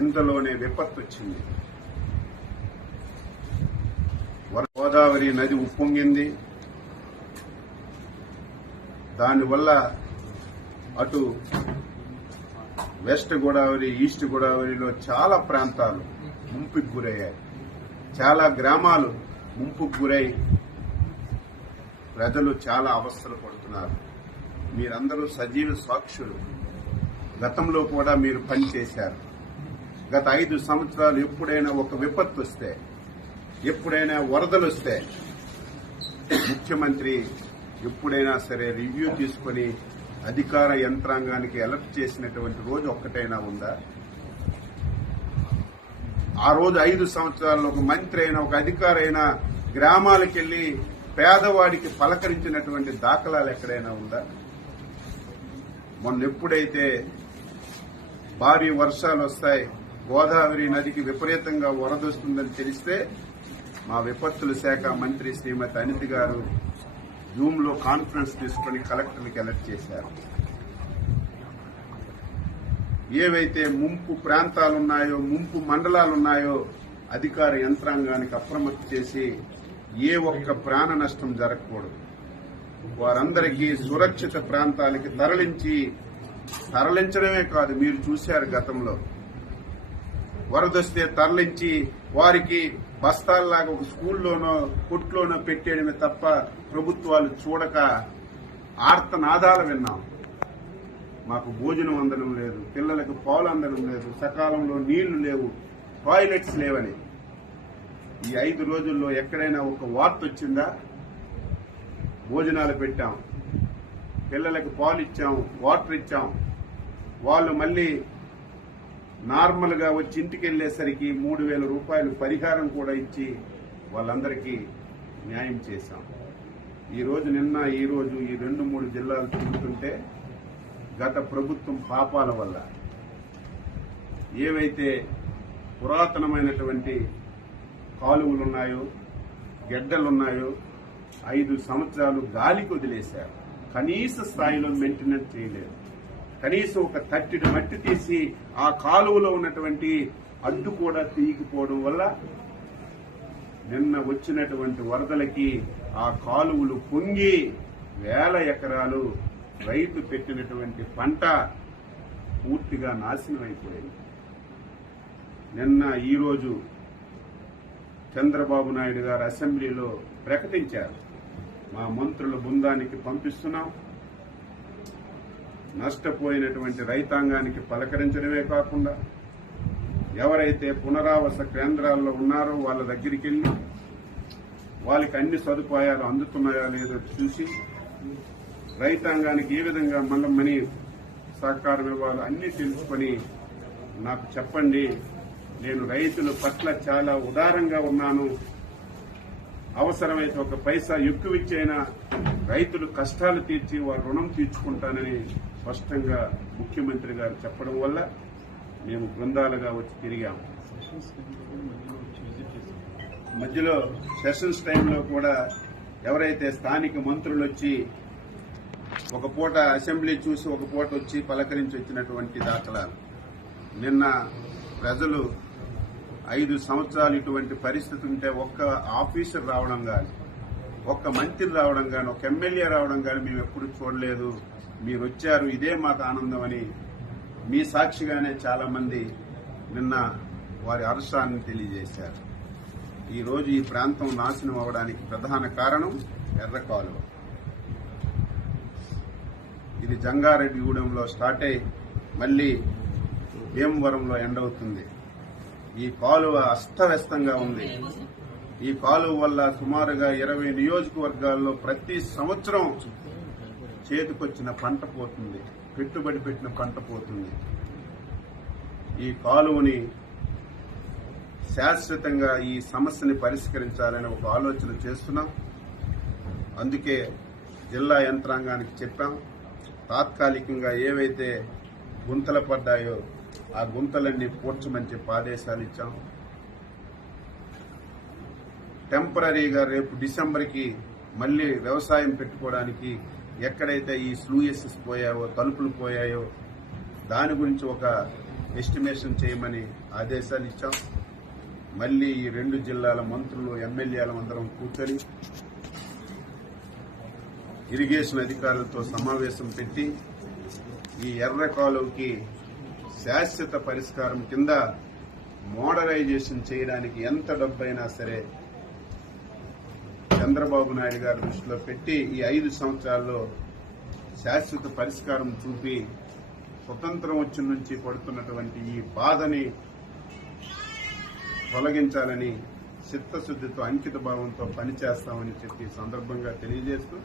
ఇంతలోనే విపత్తు వచ్చింది. గోదావరి నది ఉప్పొంగింది. దానివల్ల అటు వెస్ట్ గోదావరి, ఈస్ట్ గోదావరిలో చాలా ప్రాంతాలు ముంపుకు గురయ్యాయి. చాలా గ్రామాలు ముంపుకు గురై ప్రజలు చాలా అవస్థలు పడుతున్నారు. మీరందరూ సజీవ సాక్షులు. గతంలో కూడా మీరు పనిచేశారు. గత 5 సంవత్సరాలు ఎప్పుడైనా ఒక విపత్తు వస్తే, ఎప్పుడైనా వరదలు వస్తే ముఖ్యమంత్రి ఎప్పుడైనా సరే రివ్యూ తీసుకుని అధికార యంత్రాంగానికి అలర్ట్ చేసినటువంటి రోజు ఒక్కటైనా ఉందా? ఆ రోజు 5 సంవత్సరాల్లో ఒక మంత్రి అయినా, ఒక అధికారి అయినా గ్రామాలకు వెళ్లి పేదవాడికి పలకరించినటువంటి దాఖలాలు ఎక్కడైనా ఉందా? మొన్న ఎప్పుడైతే భారీ వర్షాలు వస్తాయి, గోదావరి నదికి విపరీతంగా వరదొస్తుందని తెలిస్తే మా విపత్తుల శాఖ మంత్రి శ్రీమతి అనిత గారు జూమ్ లో కాన్ఫరెన్స్ తీసుకుని కలెక్టర్లకు అలర్ట్ చేశారు. ఏవైతే ముంపు ప్రాంతాలున్నాయో, ముంపు మండలాలున్నాయో అధికార యంత్రాంగానికి అప్రమత్తం చేసి ఏ ఒక్క ప్రాణ నష్టం జరగకూడదు, వారందరికీ సురక్షిత ప్రాంతాలకి తరలించడమే కాదు, మీరు చూశారు గతంలో వరదొస్తే తరలించి వారికి బస్తాల్లాగా ఒక స్కూల్లోనో కొట్లోనో పెట్టేయడమే తప్ప ప్రభుత్వాలు చూడక ఆర్తనాదాలు విన్నాం. మాకు భోజనం అందడం లేదు, పిల్లలకు పాలు అందడం లేదు, సకాలంలో నీళ్లు లేవు, టాయిలెట్స్ లేవని. ఈ 5 రోజుల్లో ఎక్కడైనా ఒక వార్త వచ్చిందా? భోజనాలు పెట్టాం, పిల్లలకు పాలు ఇచ్చాం, వాటర్ ఇచ్చాం. వాళ్ళు మళ్ళీ నార్మల్ గా వచ్చి ఇంటికి వెళ్లేసరికి 3,000 రూపాయలు పరిహారం కూడా ఇచ్చి వాళ్ళందరికీ న్యాయం చేశాం. నిన్న ఈ రోజు ఈ 2-3 జిల్లాలు తిరుగుతుంటే గత ప్రభుత్వం పాపాల వల్ల ఏవైతే పురాతనమైనటువంటి కాలువలున్నాయో, గెడ్డలున్నాయో 5 సంవత్సరాలు గాలికి వదిలేశారు. కనీస స్థాయిలో మెయింటెనెన్స్ చేయలేదు. కనీసం ఒక తట్టిడి మట్టి తీసి ఆ కాలువలో ఉన్నటువంటి అడ్డు కూడా తీయకపోవడం వల్ల నిన్న వచ్చినటువంటి వరదలకి ఆ కాలువలు పొంగి వేల ఎకరాలు రైతు పెట్టినటువంటి పంట పూర్తిగా నాశనం అయిపోయింది. నిన్న ఈరోజు చంద్రబాబు నాయుడు గారు అసెంబ్లీలో ప్రకటించారు, మా మంత్రుల బృందానికి పంపిస్తున్నాం, నష్టపోయినటువంటి రైతాంగానికి పలకరించడమే కాకుండా ఎవరైతే పునరావాస కేంద్రాల్లో ఉన్నారో వాళ్ళ దగ్గరికి వెళ్లి వాళ్ళకి అన్ని సదుపాయాలు అందుతున్నాయో లేదో చూసి రైతాంగానికి ఏ విధంగా మళ్ళీ సహకారం ఇవ్వాలో అన్ని తెలుసుకొని నాకు చెప్పండి. నేను రైతుల పట్ల చాలా ఉదారంగా ఉన్నాను. అవసరమైతే ఒక పైసా ఎక్కువ ఇచ్చైనా రైతులు కష్టాలు తీర్చి వారి రుణం తీర్చుకుంటానని స్పష్టంగా ముఖ్యమంత్రి గారు చెప్పడం వల్ల మేము బృందాలుగా వచ్చి తిరిగాము. మధ్యలో సెషన్స్ టైంలో కూడా ఎవరైతే స్థానిక మంత్రులు వచ్చి ఒక పూట అసెంబ్లీ చూసి ఒక పూట వచ్చి పలకరించి వచ్చినటువంటి దాఖలాలు. నిన్న ప్రజలు 5 సంవత్సరాలు ఇటువంటి పరిస్థితి ఉంటే ఒక్క ఆఫీసర్ రావడం కానీ, ఒక్క మంత్రి రావడం కానీ, ఒక ఎమ్మెల్యే రావడం కానీ మేము ఎప్పుడు చూడలేదు. మీరు వచ్చారు, ఇదే మాకు ఆనందం అని మీ సాక్షిగానే చాలా మంది నిన్న వారి హర్షాన్ని తెలియజేశారు. ఈ రోజు ఈ ప్రాంతం నాశనం అవడానికి ప్రధాన కారణం ఎర్ర కాలువ. ఇది జంగారెడ్డిగూడెంలో స్టార్ట్ అయి మళ్లీ భీమవరంలో ఎండ్ అవుతుంది. ఈ కాలువ అస్తవ్యస్తంగా ఉంది. ఈ కాలువ వల్ల సుమారుగా 20 నియోజకవర్గాల్లో ప్రతి సంవత్సరం చేతికొచ్చిన పంట పోతుంది, పెట్టుబడి పెట్టిన పంట పోతుంది. ఈ కాలువని శాశ్వతంగా ఈ సమస్యని పరిష్కరించాలని ఒక ఆలోచన చేస్తున్నాం. అందుకే జిల్లా యంత్రాంగానికి చెప్పాం, తాత్కాలికంగా ఏవైతే గుంతలు పడ్డాయో ఆ గుంతలన్నీ పూడ్చమని చెప్పి ఆదేశాలు ఇచ్చాం. టెంపరీగా రేపు డిసెంబర్కి మళ్లీ వ్యవసాయం పెట్టుకోవడానికి ఎక్కడైతే ఈ స్లూయసెస్ పోయాయో, తలుపులు పోయాయో దాని గురించి ఒక ఎస్టిమేషన్ చేయమని ఆదేశాలు ఇచ్చాం. మళ్లీ ఈ 2 జిల్లాల మంత్రులు ఎమ్మెల్యేలు అందరం కూర్చొని ఇరిగేషన్ అధికారులతో సమావేశం పెట్టి ఈ ఎర్ర కాలువకి శాశ్వత పరిష్కారం కింద మోడరైజేషన్ చేయడానికి ఎంత డబ్బైనా సరే చంద్రబాబు నాయుడు గారి దృష్టిలో పెట్టి ఈ 5 సంవత్సరాల్లో శాశ్వత పరిష్కారం చూపి స్వతంత్రం వచ్చి నుంచి పడుతున్నటువంటి ఈ బాధని తొలగించాలని చిత్తశుద్దితో అంకిత భావంతో పనిచేస్తామని చెప్పి సందర్భంగా తెలియజేస్తూ